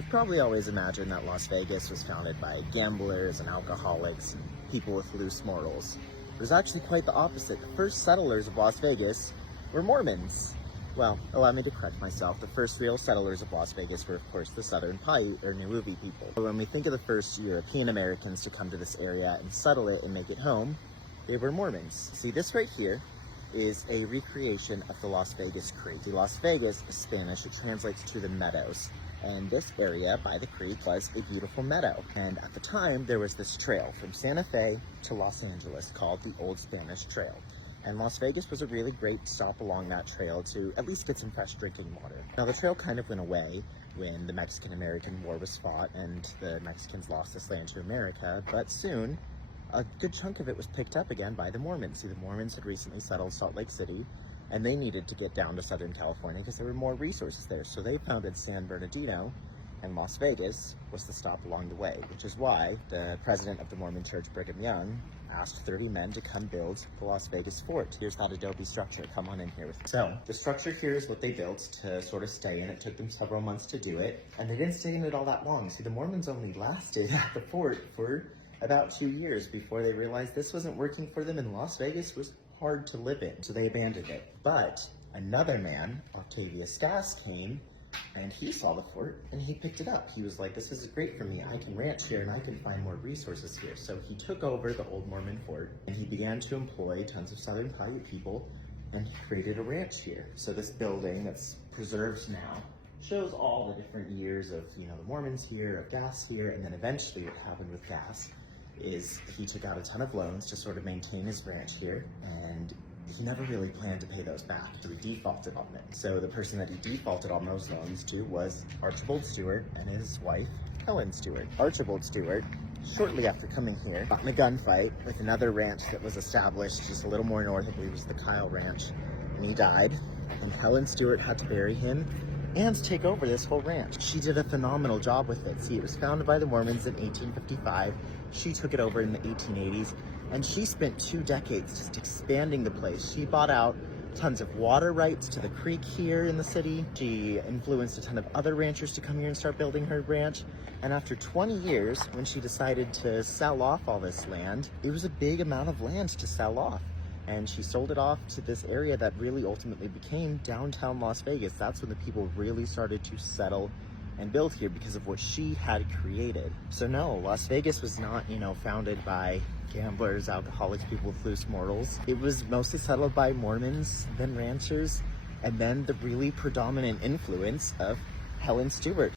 You've probably always imagined that Las Vegas was founded by gamblers and alcoholics and people with loose morals. It was actually quite the opposite. The first settlers of Las Vegas were Mormons. Well, allow me to correct myself. The first real settlers of Las Vegas were, of course, the Southern Paiute or Nuuvi people. But when we think of the first European Americans to come to this area and settle it and make it home, they were Mormons. See, this right here is a recreation of the Las Vegas Creek. The Las Vegas is Spanish. It translates to the meadows. And this area by the creek was a beautiful meadow. And at the time, there was this trail from Santa Fe to Los Angeles called the Old Spanish Trail. And Las Vegas was a really great stop along that trail to at least get some fresh drinking water. Now, the trail kind of went away when the Mexican-American War was fought and the Mexicans lost this land to America, but soon a good chunk of it was picked up again by the Mormons. See, the Mormons had recently settled Salt Lake City, and they needed to get down to Southern California because there were more resources there. So they founded San Bernardino, and Las Vegas was the stop along the way, which is why the president of the Mormon Church, Brigham Young, asked 30 men to come build the Las Vegas Fort. Here's that adobe structure. Come on in here with me. So the structure here is what they built to sort of stay in. It took them several months to do it, and they didn't stay in it all that long. See, the Mormons only lasted at the fort for about 2 years before they realized this wasn't working for them, and Las Vegas was hard to live in, so they abandoned it. But another man, Octavius Stas, came and he saw the fort and he picked it up. He was like, this is great for me. I can ranch here and I can find more resources here. So he took over the Old Mormon Fort and he began to employ tons of Southern Paiute people and he created a ranch here. So this building that's preserved now shows all the different years of, the Mormons here, of gas here, and then eventually what happened with gas is he took out a ton of loans to sort of maintain his ranch here, and he never really planned to pay those back. So he defaulted on them. So the person that he defaulted on those loans to was Archibald Stewart and his wife, Helen Stewart. Archibald Stewart, shortly after coming here, got in a gunfight with another ranch that was established just a little more north. I believe it was the Kyle Ranch, and he died. And Helen Stewart had to bury him and take over this whole ranch. She did a phenomenal job with it. See, it was founded by the Mormons in 1855. She took it over in the 1880s, and she spent 2 decades just expanding the place. She bought out tons of water rights to the creek here in the city. She influenced a ton of other ranchers to come here and start building her ranch. And after 20 years, when she decided to sell off all this land, it was a big amount of land to sell off. And she sold it off to this area that really ultimately became downtown Las Vegas. That's when the people really started to settle and build here because of what she had created. So no, Las Vegas was not, founded by gamblers, alcoholics, people with loose morals. It was mostly settled by Mormons, then ranchers, and then the really predominant influence of Helen Stewart.